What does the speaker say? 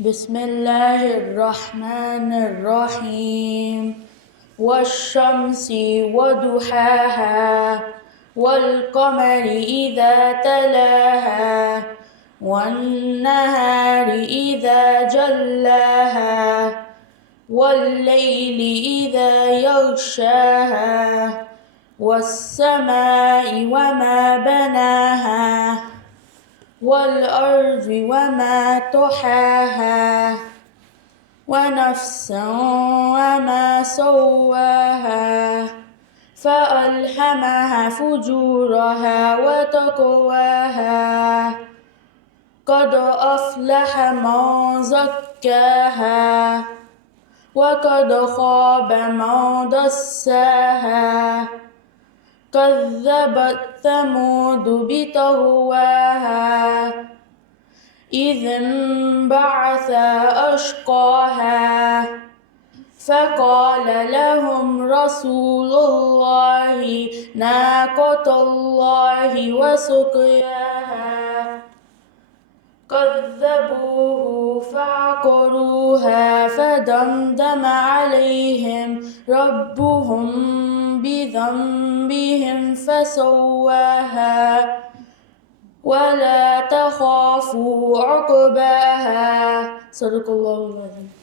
بسم الله الرحمن الرحيم والشمس وضحاها والقمر إذا تلاها والنهار إذا جلاها والليل إذا يغشاها والسماء وما بناها والأرض وما طحاها ونفس وما سواها فألهمها فجورها وتقواها قد أفلح من زكاها وقد خاب من دساها كذبت ثمود بطغواها إذ انبعث أشقاها فقال لهم رسول الله ناقة الله وسقياها كذبوه فعقروها فدمدم عليهم ربهم بذنبهم فسواها ولا تخافوا عقباها. صدق الله العظيم.